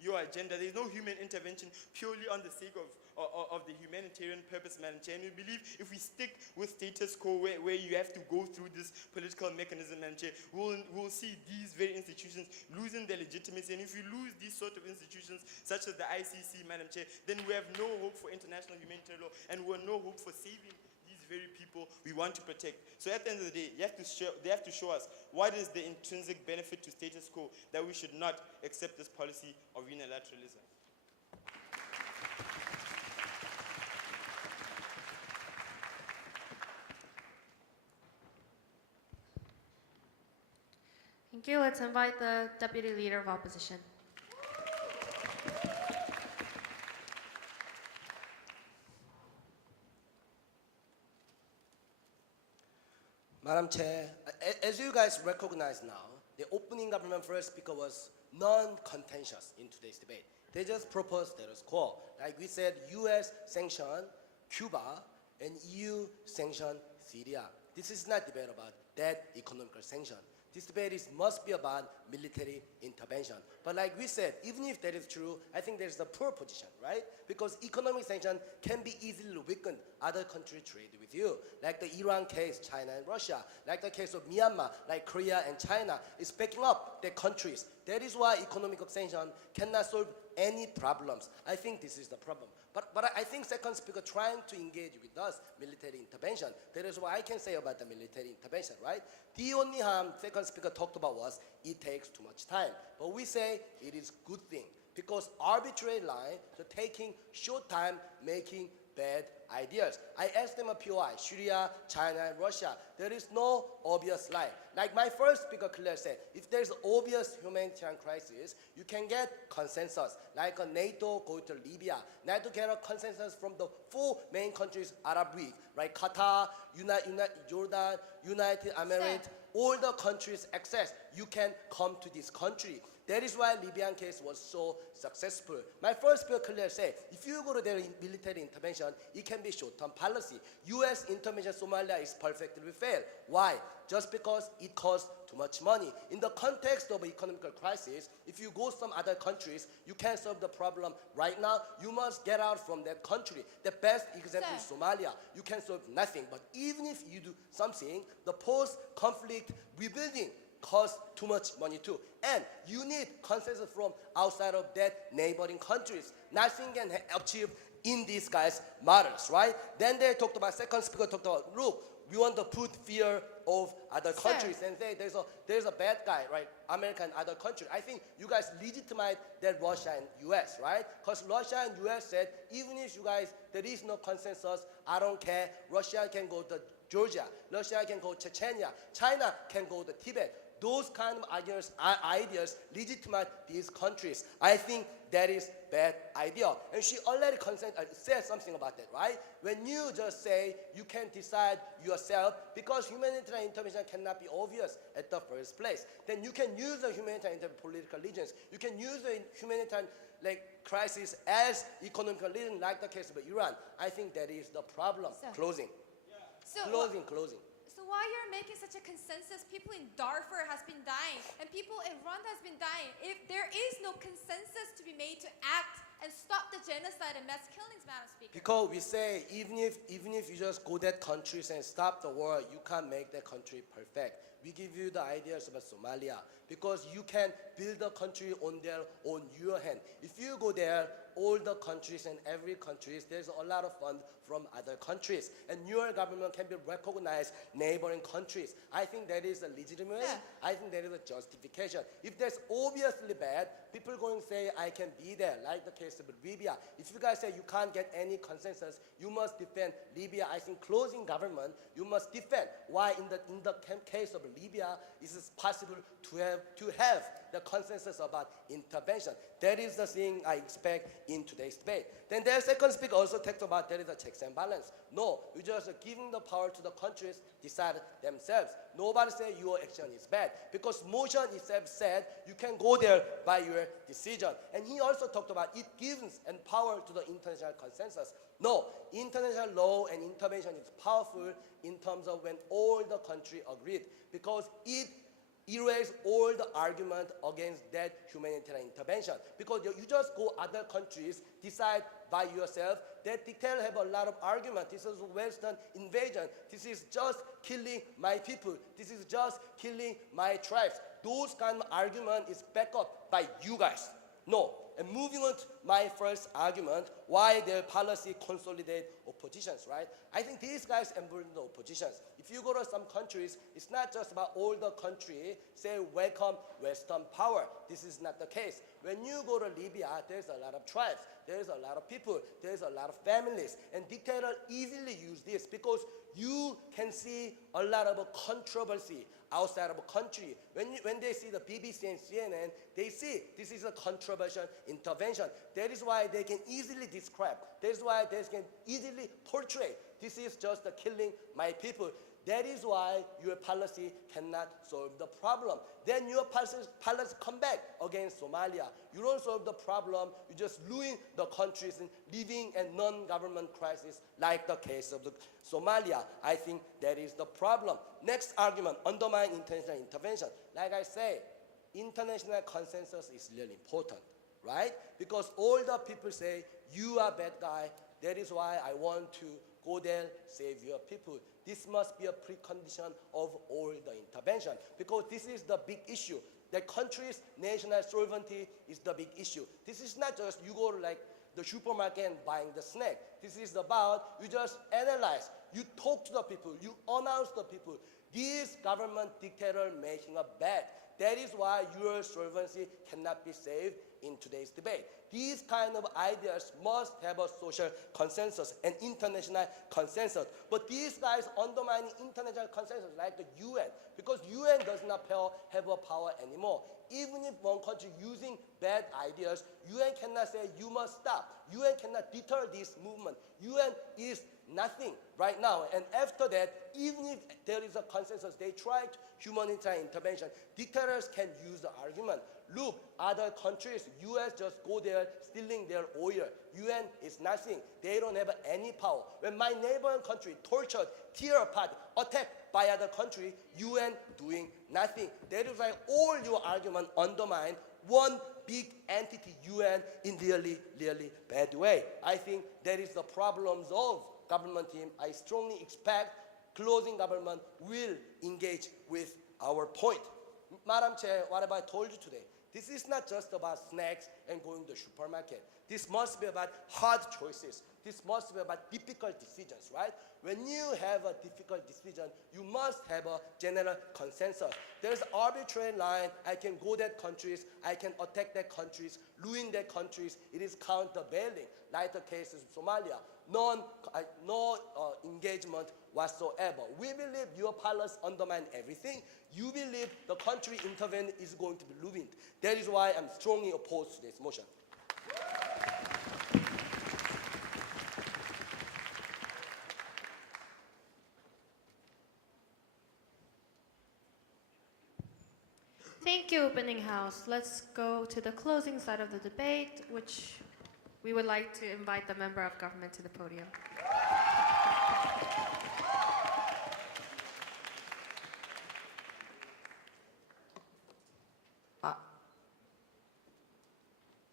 your agenda. There's no human intervention purely on the sake of the humanitarian purpose, Madam Chair. And we believe if we stick with status quo where you have to go through this political mechanism, Madam Chair, we'll see these very institutions losing their legitimacy. And if we lose these sort of institutions, such as the ICC, Madam Chair, then we have no hope for international humanitarian law, and we have no hope for saving these very people we want to protect. So at the end of the day, they have to show us what is the intrinsic benefit to status quo that we should not accept this policy of unilateralism. Thank you. Let's invite the Deputy Leader of Opposition. Madam Chair, as you guys recognize now, the opening government first speaker was non-contentious in today's debate. They just proposed status quo. Like we said, US sanction Cuba and EU sanction Syria. This is not debate about that economical sanction. This debate must be about military intervention. But like we said, even if that is true, I think there's a poor position, right? Because economic sanction can be easily weakened. Other countries trade with you. Like the Iran case, China and Russia. Like the case of Myanmar, like Korea and China is backing up their countries. That is why economic sanction cannot solve any problems. I think this is the problem. But I think second speaker trying to engage with us military intervention. That is what I can say about the military intervention, right? The only harm second speaker talked about was it takes too much time. But we say it is good thing because arbitrary line, so taking short time, making bad ideas. I asked them a POI, Syria, China, and Russia. There is no obvious line. Like my first speaker clearly said, if there's obvious humanitarian crisis, you can get consensus. Like a NATO go to Libya. NATO get a consensus from the 4 main countries Arab League, right? Qatar, Jordan, United Emirates, all the countries access. You can come to this country. That is why Libyan case was so successful. My first speaker clearly said, if you go to their military intervention, it can be short-term policy. US intervention in Somalia is perfectly fair. Why? Just because it costs too much money. In the context of economic crisis, if you go some other countries, you can't solve the problem right now. You must get out from that country. The best example is Somalia. You can solve nothing. But even if you do something, the post-conflict rebuilding costs too much money too. And you need consensus from outside of that neighboring countries. Nothing can achieve in these guys' models, right? Then they talked about, second speaker talked about, look, we want to put fear of other countries and say there's a bad guy, right? America and other countries. I think you guys legitimize that Russia and US, right? Because Russia and US said, even if you guys, there is no consensus, I don't care. Russia can go to Georgia. Russia can go to Chechnya. China can go to Tibet. Those kind of ideas legitimize these countries. I think that is bad idea. And she already said something about that, right? When you just say you can decide yourself, because humanitarian intervention cannot be obvious at the first place, then you can use the humanitarian political allegiance. You can use the humanitarian crisis as economic allegiance, like the case of Iran. I think that is the problem. Closing. Closing. So why you're making such a consensus? People in Darfur has been dying, and people in Rwanda has been dying. If there is no consensus to be made to act and stop the genocide and mass killings, Madam Speaker. Because we say even if you just go that countries and stop the war, you can't make that country perfect. We give you the ideas about Somalia because you can build a country on your hand. If you go there, all the countries and every country, there's a lot of funds from other countries. And your government can be recognized neighboring countries. I think that is a legitimate, I think that is a justification. If that's obviously bad, people are going to say, I can be there, like the case of Libya. If you guys say you can't get any consensus, you must defend Libya. I think closing government, you must defend. Why in the case of Libya, is it possible to have the consensus about intervention? That is the thing I expect in today's debate. Then their second speaker also talked about there is a checks and balance. No, we're just giving the power to the countries decide themselves. Nobody say your action is bad because motion itself said you can go there by your decision. And he also talked about it gives and power to the international consensus. No, international law and intervention is powerful in terms of when all the country agreed because it erase all the argument against that humanitarian intervention. Because you just go other countries, decide by yourself, that dictator have a lot of argument. This is Western invasion. This is just killing my people. This is just killing my tribes. Those kind of argument is backed up by you guys. No. And moving on to my first argument, why their policy consolidate oppositions, right? I think these guys embrace the oppositions. If you go to some countries, it's not just about all the country say welcome Western power. This is not the case. When you go to Libya, there's a lot of tribes, there's a lot of people, there's a lot of families, and dictators easily use this because you can see a lot of controversy outside of a country. When they see the BBC and CNN, they see this is a controversial intervention. That is why they can easily describe. That is why they can easily portray. This is just the killing my people. That is why your policy cannot solve the problem. Then your policy come back against Somalia. You don't solve the problem, you just ruin the countries and living a non-government crisis like the case of Somalia. I think that is the problem. Next argument, undermine international intervention. Like I say, international consensus is really important, right? Because all the people say, you are bad guy, that is why I want to go there, save your people. This must be a precondition of all the intervention because this is the big issue. The country's national sovereignty is the big issue. This is not just you go to like the supermarket and buying the snack. This is about you just analyze, you talk to the people, you announce the people. This government dictator making a bet. That is why your sovereignty cannot be saved in today's debate. These kind of ideas must have a social consensus and international consensus. But these guys undermining international consensus like the UN, because UN does not have a power anymore. Even if one country using bad ideas, UN cannot say you must stop. UN cannot deter this movement. UN is nothing right now. And after that, even if there is a consensus, they try humanitarian intervention. Dictators can use the argument. Look, other countries, US just go there stealing their oil. UN is nothing. They don't have any power. When my neighboring country tortured, tear apart, attacked by other country, UN doing nothing. That is why all your argument undermine one big entity, UN, in really, really bad way. I think that is the problems of government team. I strongly expect closing government will engage with our point. Madam Chair, what have I told you today? This is not just about snacks and going to the supermarket. This must be about hard choices. This must be about difficult decisions, right? When you have a difficult decision, you must have a general consensus. There's arbitrary line. I can go that countries, I can attack that countries, ruin that countries. It is countervailing, like the case of Somalia. No engagement whatsoever. We believe your policy undermine everything. You believe the country intervene is going to be ruined. That is why I'm strongly opposed to this motion. Thank you, opening house. Let's go to the closing side of the debate, which we would like to invite the member of government to the podium.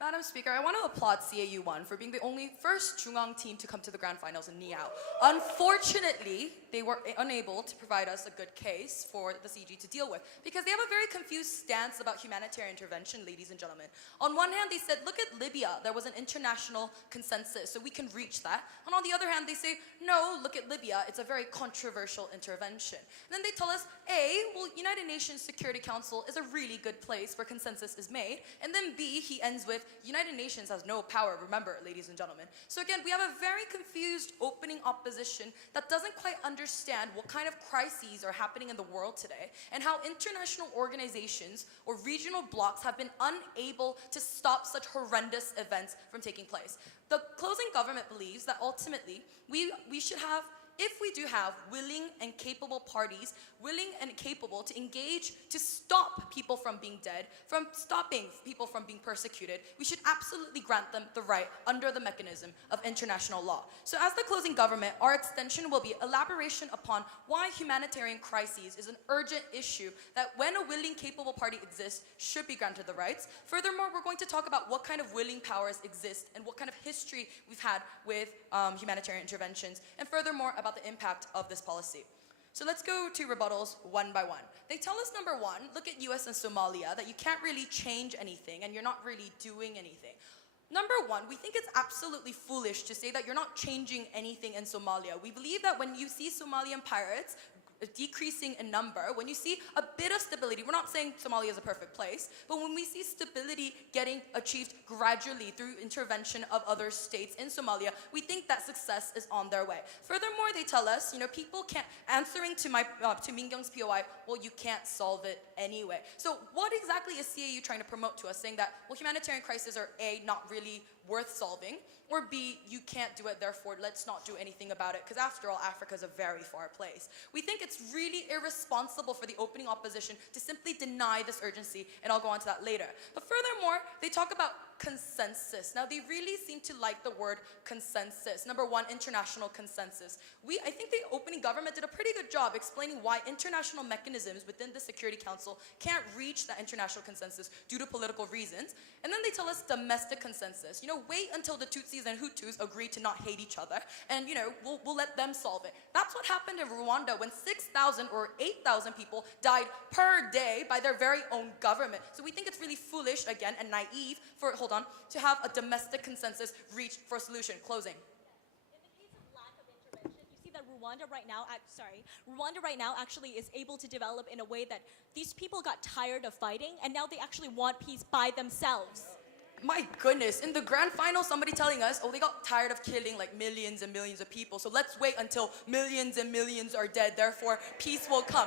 Madam Speaker, I want to applaud CAU1 for being the only first Jungang team to come to the grand finals in NEAO. Unfortunately, they were unable to provide us a good case for the CG to deal with because they have a very confused stance about humanitarian intervention, ladies and gentlemen. On one hand, they said, look at Libya, there was an international consensus, so we can reach that. And on the other hand, they say, no, look at Libya, it's a very controversial intervention. And then they tell us, well, United Nations Security Council is a really good place where consensus is made. And then B, he ends with, United Nations has no power, remember, ladies and gentlemen. So again, we have a very confused opening opposition that doesn't quite understand what kind of crises are happening in the world today and how international organizations or regional blocs have been unable to stop such horrendous events from taking place. The closing government believes that ultimately we should have if we do have willing and capable parties, willing and capable to engage to stop people from being dead, from stopping people from being persecuted, we should absolutely grant them the right under the mechanism of international law. So as the closing government, our extension will be elaboration upon why humanitarian crises is an urgent issue that when a willing, capable party exists, should be granted the rights. Furthermore, we're going to talk about what kind of willing powers exist and what kind of history we've had with humanitarian interventions, and furthermore about the impact of this policy. So let's go to rebuttals one by one. They tell us, number one, look at US and Somalia, that you can't really change anything and you're not really doing anything. Number one, we think it's absolutely foolish to say that you're not changing anything in Somalia. We believe that when you see Somalian pirates decreasing in number, when you see a bit of stability, we're not saying Somalia is a perfect place, but when we see stability getting achieved gradually through intervention of other states in Somalia, we think that success is on their way. Furthermore, they tell us, people can't, answering to Mingyong's POI, well, you can't solve it anyway. So what exactly is CAU trying to promote to us, saying that, well, humanitarian crises are A, not really worth solving, or B, you can't do it, therefore let's not do anything about it, because after all, Africa is a very far place. We think it's really irresponsible for the opening opposition to simply deny this urgency, and I'll go on to that later. But furthermore, they talk about consensus. Now, they really seem to like the word consensus. Number one, international consensus. I think the opening government did a pretty good job explaining why international mechanisms within the Security Council can't reach that international consensus due to political reasons. And then they tell us domestic consensus. Wait until the Tutsis and Hutus agree to not hate each other, and we'll let them solve it. That's what happened in Rwanda when 6,000 or 8,000 people died per day by their very own government. So we think it's really foolish, again, and naive to have a domestic consensus reached for a solution. Closing. In the case of lack of intervention, you see that Rwanda right now actually is able to develop in a way that these people got tired of fighting, and now they actually want peace by themselves. My goodness, in the grand final, somebody telling us, oh, they got tired of killing like millions and millions of people, so let's wait until millions and millions are dead, therefore peace will come.